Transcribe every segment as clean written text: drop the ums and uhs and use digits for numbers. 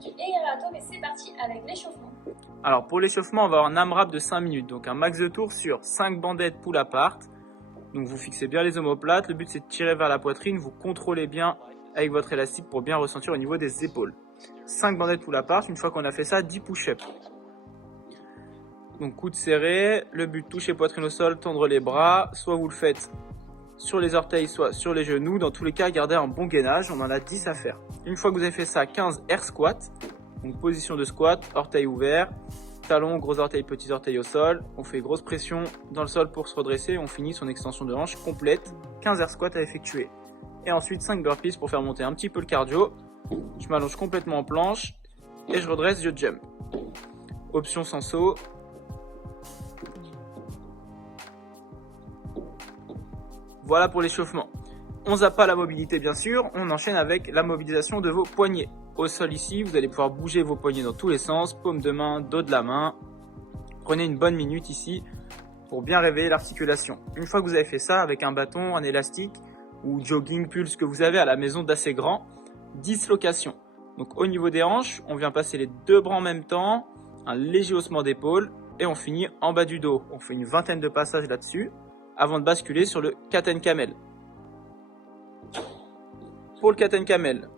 tu es à toi et c'est parti avec l'échauffement. Alors pour l'échauffement, on va avoir un AMRAP de 5 minutes, donc un max de tours sur 5 bandettes pull apart. Donc vous fixez bien les omoplates, le but c'est de tirer vers la poitrine, vous contrôlez bien avec votre élastique pour bien ressentir au niveau des épaules. 5 bandettes pull apart, une fois qu'on a fait ça, 10 push-ups. Donc coude serré, le but toucher poitrine au sol, tendre les bras, soit vous le faites sur les orteils, soit sur les genoux. Dans tous les cas, gardez un bon gainage, on en a 10 à faire. Une fois que vous avez fait ça, 15 air squat, donc position de squat, orteils ouverts, talons, gros orteils, petits orteils au sol. On fait grosse pression dans le sol pour se redresser, on finit son extension de hanche complète, 15 air squats à effectuer. Et ensuite 5 burpees pour faire monter un petit peu le cardio. Je m'allonge complètement en planche et je redresse, je jump. Option sans saut. Voilà pour l'échauffement. On zappe pas la mobilité bien sûr, on enchaîne avec la mobilisation de vos poignets. Au sol ici, vous allez pouvoir bouger vos poignets dans tous les sens, paume de main, dos de la main. Prenez une bonne minute ici pour bien réveiller l'articulation. Une fois que vous avez fait ça avec un bâton, un élastique ou jogging pulse que vous avez à la maison d'assez grand, dislocation. Donc au niveau des hanches, on vient passer les deux bras en même temps, un léger haussement d'épaule et on finit en bas du dos. On fait une vingtaine de passages là-dessus avant de basculer sur le cat and camel. Pour le cat and camel,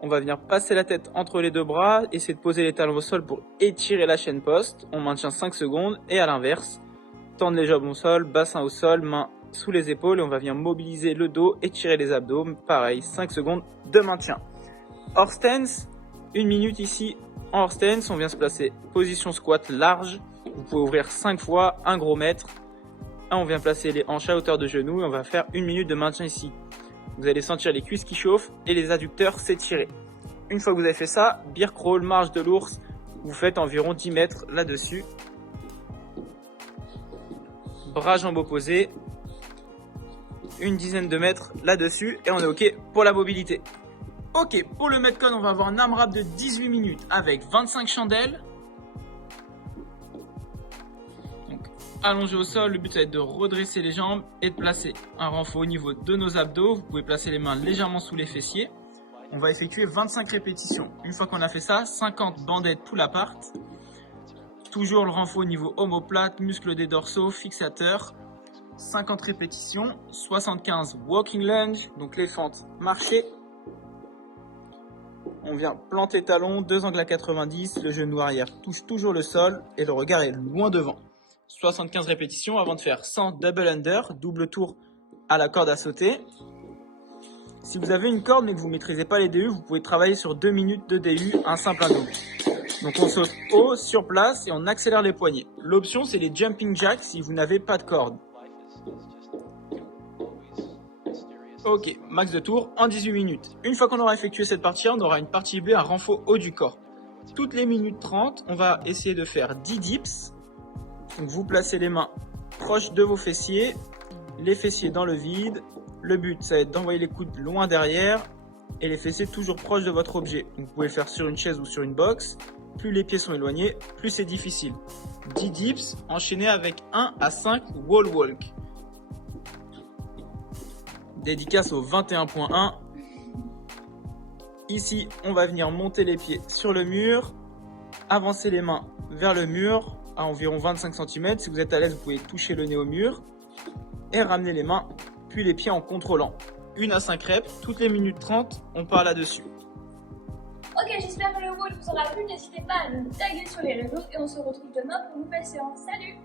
on va venir passer la tête entre les deux bras, essayer de poser les talons au sol pour étirer la chaîne poste. On maintient 5 secondes et à l'inverse, tendre les jambes au sol, bassin au sol, mains sous les épaules et on va venir mobiliser le dos, étirer les abdos. Pareil, 5 secondes de maintien. Hors stance, 1 minute ici en hors stance, on vient se placer position squat large. Vous pouvez ouvrir 5 fois, un gros mètre. On vient placer les hanches à hauteur de genoux et on va faire 1 minute de maintien ici. Vous allez sentir les cuisses qui chauffent et les adducteurs s'étirer. Une fois que vous avez fait ça, bear crawl, marche de l'ours, vous faites environ 10 mètres là-dessus. Bras jambes opposés, une dizaine de mètres là-dessus et on est OK pour la mobilité. OK, pour le Metcon, on va avoir un AMRAP de 18 minutes avec 25 chandelles. Allongé au sol, le but ça va être de redresser les jambes et de placer un renfort au niveau de nos abdos. Vous pouvez placer les mains légèrement sous les fessiers. On va effectuer 25 répétitions. Une fois qu'on a fait ça, 50 bandettes pull apart. Toujours le renfort au niveau omoplate, muscles des dorsaux, fixateurs. 50 répétitions, 75 walking lunge, donc les fentes marcher. On vient planter talon, 2 angles à 90, le genou arrière touche toujours le sol et le regard est loin devant. 75 répétitions avant de faire 100 double under, double tour à la corde à sauter. Si vous avez une corde mais que vous ne maîtrisez pas les DU, vous pouvez travailler sur 2 minutes de DU, un simple, un double. Donc on saute haut, sur place et on accélère les poignets. L'option c'est les jumping jacks si vous n'avez pas de corde. Ok, max de tours en 18 minutes. Une fois qu'on aura effectué cette partie, on aura une partie B, un renfort haut du corps. Toutes les minutes 30, on va essayer de faire 10 dips. Donc vous placez les mains proches de vos fessiers, les fessiers dans le vide. Le but, ça va être d'envoyer les coudes loin derrière et les fessiers toujours proches de votre objet. Donc vous pouvez le faire sur une chaise ou sur une box. Plus les pieds sont éloignés, plus c'est difficile. 10 dips enchaînés avec 1 à 5 wall walk. Dédicace au 21.1. Ici, on va venir monter les pieds sur le mur, avancer les mains vers le mur à environ 25 cm. Si vous êtes à l'aise, vous pouvez toucher le nez au mur et ramener les mains, puis les pieds en contrôlant. 1 à 5 reps, toutes les minutes 30, on part là-dessus. Ok, j'espère que le wall vous aura plu. N'hésitez pas à nous taguer sur les réseaux et on se retrouve demain pour une nouvelle séance. Salut!